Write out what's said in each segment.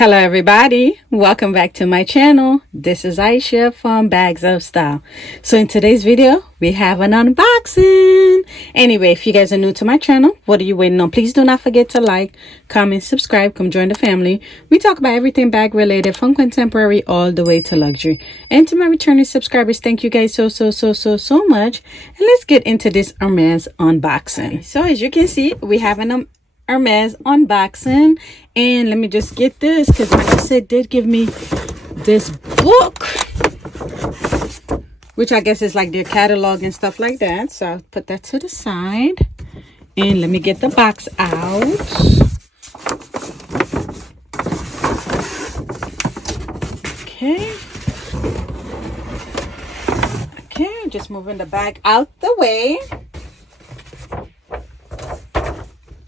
Hello everybody, welcome back to my channel. This is Aisha from Bags of Style. So in today's video we have an unboxing. Anyway, if you guys are new to my channel, what are you waiting on? Please do not forget to like, comment, subscribe, come join the family. We talk about everything bag related, from contemporary all the way to luxury. And to my returning subscribers, thank you guys so much. And let's get into this Hermès unboxing. So as you can see, we have an Hermès unboxing, and let me just get this because like I said, did give me this book, which I guess is like their catalog and stuff like that. So I'll put that to the side, and let me get the box out. Okay, just moving the bag out the way.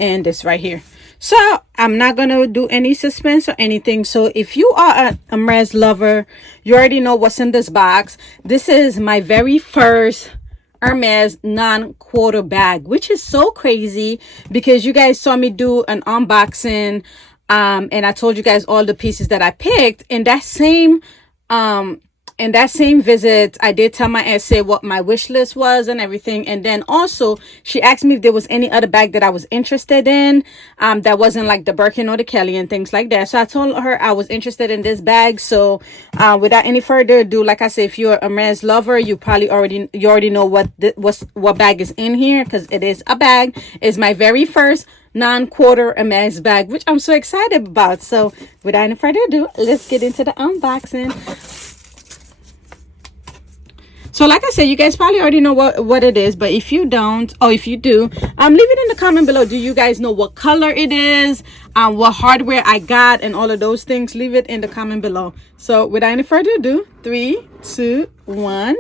And this right here. So I'm not gonna do any suspense or anything. So if you are an Hermès lover, you already know what's in this box. This is my very first Hermès non-quarter bag, which is so crazy because you guys saw me do an unboxing, and I told you guys all the pieces that I picked. In that same visit, I did tell my essay what my wish list was and everything. And then also she asked me if there was any other bag that I was interested in, that wasn't like the Birkin or the Kelly and things like that. So I told her I was interested in this bag. So without any further ado, like I said, if you're a Hermès lover, you probably already know what bag is in here, because it is a bag. It's my very first non-quarter Hermès bag, which I'm so excited about. So without any further ado, let's get into the unboxing. So like I said, you guys probably already know what it is, but if you don't, or if you do, leave it in the comment below. Do you guys know what color it is, what hardware I got, and all of those things? Leave it in the comment below. So without any further ado, 3, 2, 1.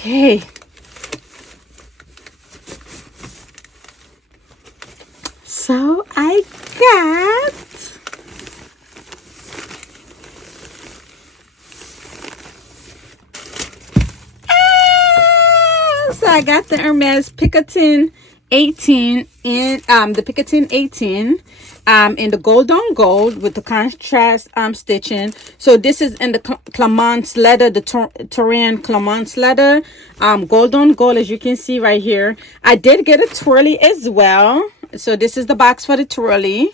Okay. So I got the Hermès Picotin 18 in the Picotin 18 in the gold on gold with the contrast stitching. So this is in the Clemence leather, the Turin Clemence leather, gold on gold, as you can see right here. I did get a twirly as well. So this is the box for the twirly.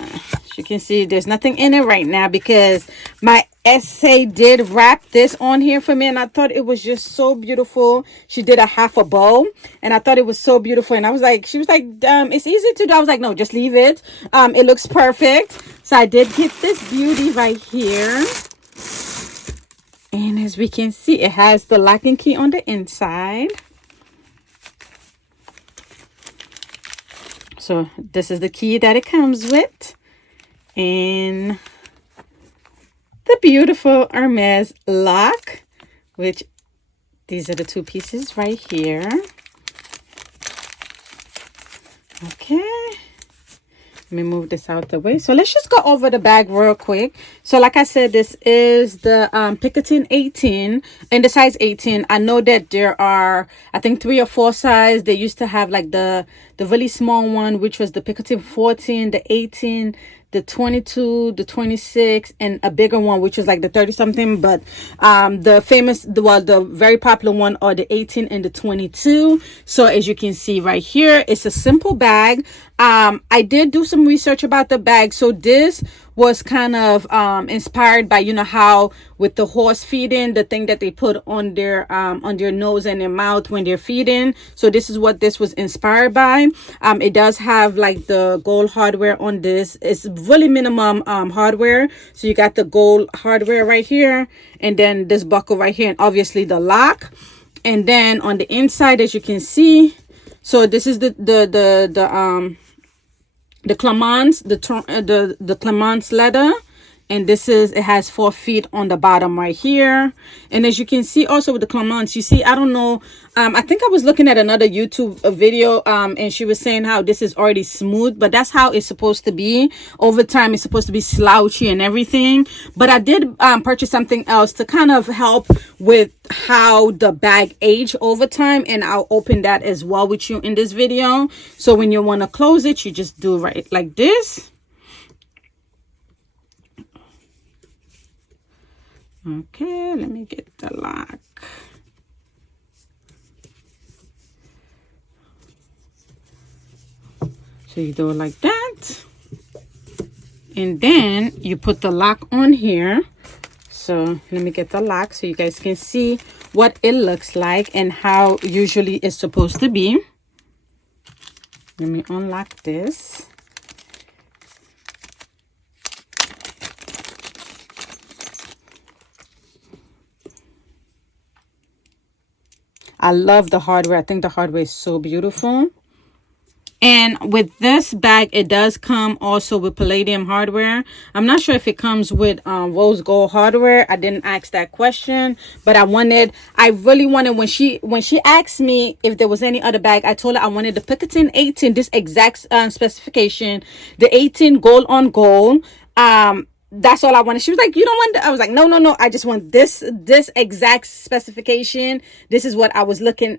As you can see, there's nothing in it right now because my essay did wrap this on here for me, and I thought it was just so beautiful. She did a half a bow, and I thought it was so beautiful. And I was like, she was like, it's easy to do. I was like, no, just leave it. It looks perfect. So I did get this beauty right here, and as we can see, it has the lock and key on the inside. So this is the key that it comes with, and the beautiful Hermès lock, which these are the two pieces right here. Okay, let me move this out the way. So let's just go over the bag real quick. So like I said, this is the Picotin 18 in the size 18. I know that there are, I think, 3 or 4 sizes. They used to have like the really small one, which was the Picotin 14, the 18, the 22, the 26, and a bigger one, which is like the 30 something. But the very popular one are the 18 and the 22. So as you can see right here, it's a simple bag. I did do some research about the bag. So this was kind of inspired by, you know how with the horse feeding, the thing that they put on their nose and their mouth when they're feeding. So this is what this was inspired by. It does have like the gold hardware on this. It's really minimum hardware. So you got the gold hardware right here, and then this buckle right here, and obviously the lock. And then on the inside, as you can see, so this is the Clemence, the Clemence leather. And this is, it has 4 feet on the bottom right here. And as you can see also with the clements, you see, I don't know, I think I was looking at another YouTube video, and she was saying how this is already smooth, but that's how it's supposed to be. Over time, it's supposed to be slouchy and everything. But I did purchase something else to kind of help with how the bag age over time, and I'll open that as well with you in this video. So when you want to close it, you just do right like this. Okay, let me get the lock. So you do it like that. And then you put the lock on here. So let me get the lock so you guys can see what it looks like and how usually it's supposed to be. Let me unlock this. I love the hardware. I think the hardware is so beautiful. And with this bag, it does come also with palladium hardware. I'm not sure if it comes with rose gold hardware. I didn't ask that question, but I really wanted, when she asked me if there was any other bag, I told her I wanted the Picotin 18, this exact specification, the 18 gold on gold. That's all I wanted. She was like, you don't want I was like, no, I just want this exact specification. This is what I was looking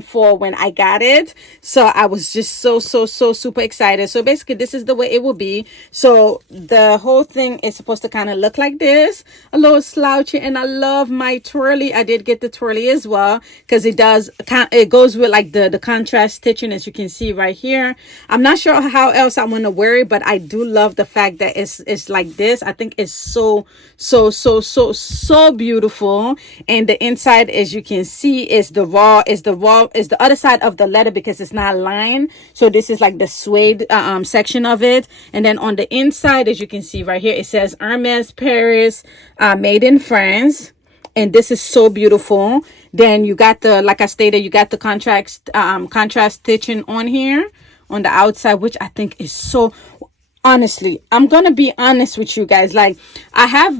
for when I got it. So I was just so super excited. So basically this is the way it will be. So the whole thing is supposed to kind of look like this, a little slouchy. And I love my twirly. I did get the twirly as well, because it goes with like the contrast stitching, as you can see right here. I'm not sure how else I want to wear it, but I do love the fact that it's like this. I think it's so beautiful. And the inside, as you can see, is the other side of the leather, because it's not lined. So this is like the suede section of it. And then on the inside, as you can see right here, it says Hermès Paris, made in France. And this is so beautiful. Then you got the, like I stated, you got the contrast stitching on here on the outside, which I think is so, honestly, I'm gonna be honest with you guys, like I have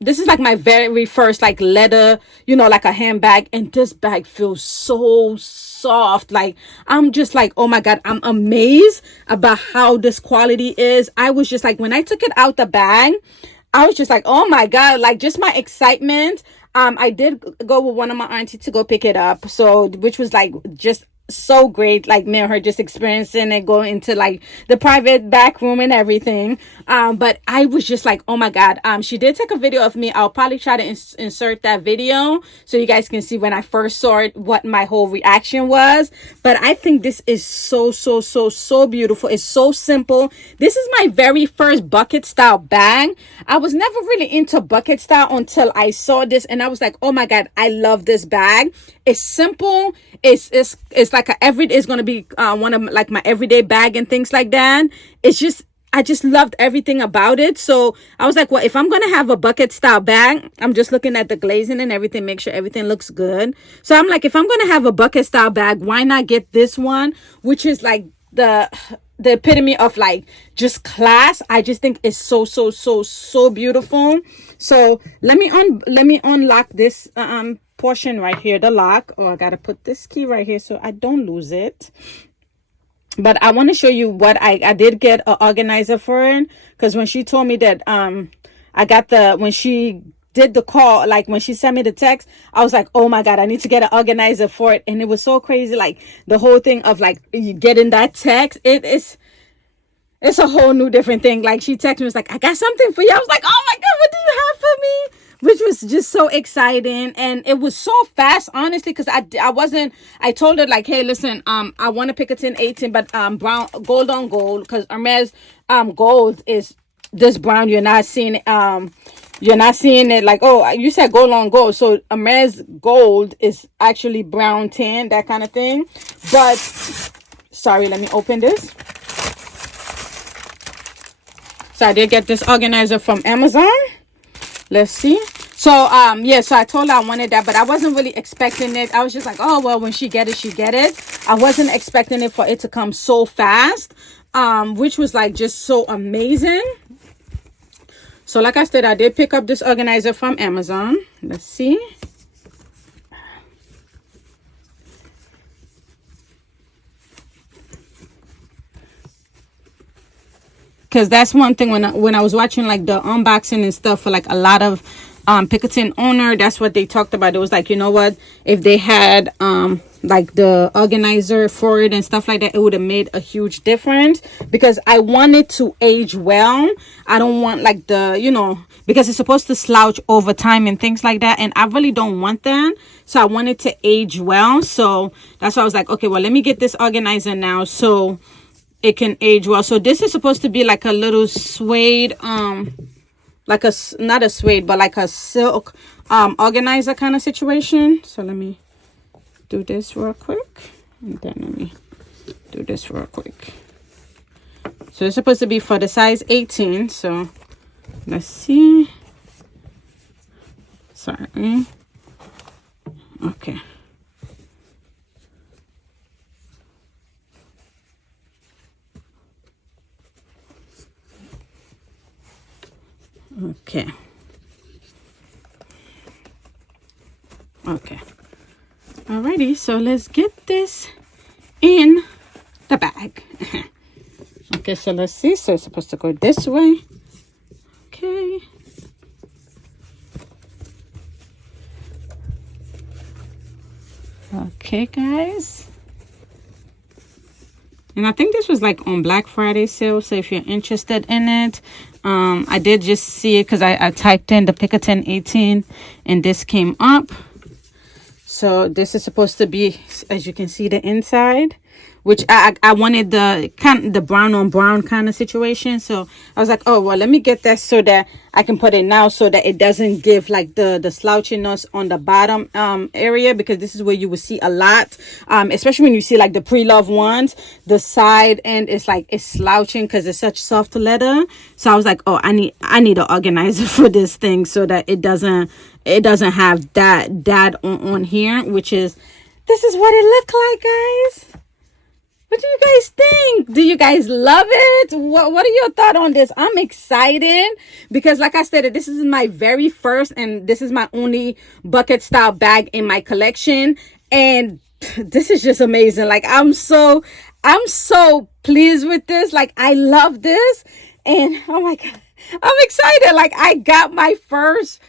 this is like my very first like leather, like a handbag, and this bag feels so soft. Like I'm just like, oh my god, I'm amazed about how this quality is. I was just like, when I took it out the bag, I was just like, oh my god, like just my excitement. I did go with one of my aunties to go pick it up, so which was like just so great, like me and her just experiencing it, going into like the private back room and everything. But I was just like, oh my god. She did take a video of me. I'll probably try to insert that video so you guys can see when I first saw it, what my whole reaction was. But I think this is so beautiful. It's so simple. This is my very first bucket style bag. I was never really into bucket style until I saw this, and I was like, oh my god, I love this bag. It's simple. It's like it's gonna be one of like my everyday bag and things like that. It's just, I just loved everything about it. So I was like, well, if I'm gonna have a bucket style bag, I'm just looking at the glazing and everything, make sure everything looks good. So I'm like, if I'm gonna have a bucket style bag, why not get this one, which is like the epitome of like just class. I just think it's so beautiful. So let me unlock this portion right here, the lock. Oh, I gotta put this key right here so I don't lose it. But I want to show you what I did get an organizer for it, because when she told me that I got when she did the call, like when she sent me the text, I was like, oh my god, I need to get an organizer for it. And it was so crazy, like the whole thing of like you getting that text, it's a whole new different thing. Like she texted me, was like, I got something for you. I was like, oh my god, what do you have for me? Which was just so exciting. And it was so fast, honestly, because I told her like, hey, listen, I want to pick a Picotin 18, but brown, gold on gold, because Hermès gold is this brown. You're not seeing it like, oh, you said gold on gold, so Hermès gold is actually brown tan, that kind of thing. But sorry, let me open this. So I did get this organizer from Amazon. Let's see. So yeah, so I told her I wanted that, but I wasn't really expecting it. I was just like, oh well, when she get it, she get it. I wasn't expecting it for it to come so fast, which was like just so amazing. So like I said, I did pick up this organizer from Amazon. Let's see. Because that's one thing when I was watching like the unboxing and stuff for like a lot of Picotin owner, that's what they talked about. It was like, you know what, if they had like the organizer for it and stuff like that, it would have made a huge difference, because I want it to age well. I don't want like the, you know, because it's supposed to slouch over time and things like that, and I really don't want that. So I want it to age well. So that's why I was like, okay, well, let me get this organizer now so it can age well. So this is supposed to be like a little suede, like a, not a suede, but like a silk organizer kind of situation. So let me do this real quick, and then let me do this real quick. So it's supposed to be for the size 18. So let's see. Sorry. Okay. Okay. Okay. Alrighty, so let's get this in the bag. Okay, so let's see. So it's supposed to go this way. Okay. Okay, guys. And I think this was like on Black Friday sale. So if you're interested in it, I did just see it because I typed in the Picotin 18 and this came up. So this is supposed to be, as you can see, the inside, which I wanted the kind of the brown on brown kind of situation. So I was like, oh, well, let me get that so that I can put it now so that it doesn't give like the slouchiness on the bottom area, because this is where you will see a lot, especially when you see like the pre-loved ones, the side end is like it's slouching because it's such soft leather. So I was like, oh, I need an organizer for this thing so that it doesn't have that on here, which is, this is what it looked like, guys. What do you guys think? Do you guys love it? What are your thoughts on this? I'm excited because, like I said, this is my very first and this is my only bucket style bag in my collection, and this is just amazing. Like I'm so pleased with this. Like I love this, and oh my god, I'm excited. Like I got my first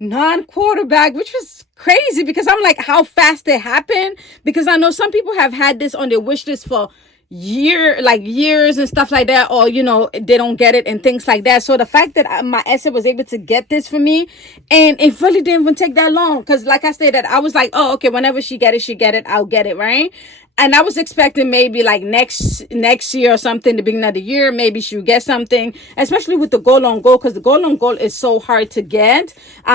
non-quarter bag, which was crazy because I'm like, how fast it happened, because I know some people have had this on their wish list for years and stuff like that, or you know, they don't get it and things like that. So the fact that my Esther was able to get this for me, and it really didn't even take that long, because like I said, that I was like, oh, okay, whenever she get it, I'll get it, right? And I was expecting maybe like next year or something, the beginning of the year, maybe she'll get something, especially with the gold on gold, because the gold on gold is so hard to get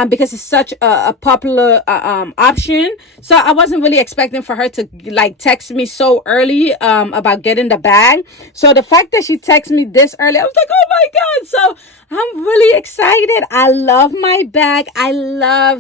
because it's such a popular option. So I wasn't really expecting for her to like text me so early about getting the bag. So the fact that she texted me this early, I was like, oh my god. So I'm really excited. I love my bag.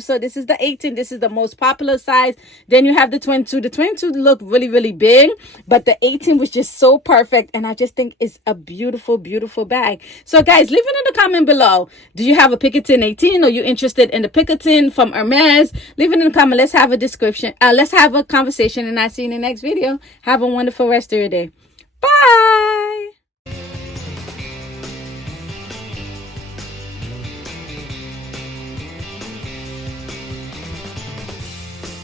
So this is the 18. This is the most popular size. Then you have the 22. The 22 look really big, but the 18 was just so perfect, and I just think it's a beautiful bag. So guys, leave it in the comment below. Do you have a Picotin 18? Are you interested in the Picotin from Hermès? Leave it in the comment. Let's have a description. Let's have a conversation, and I'll see you in the next video. Have a wonderful rest of your day. Bye.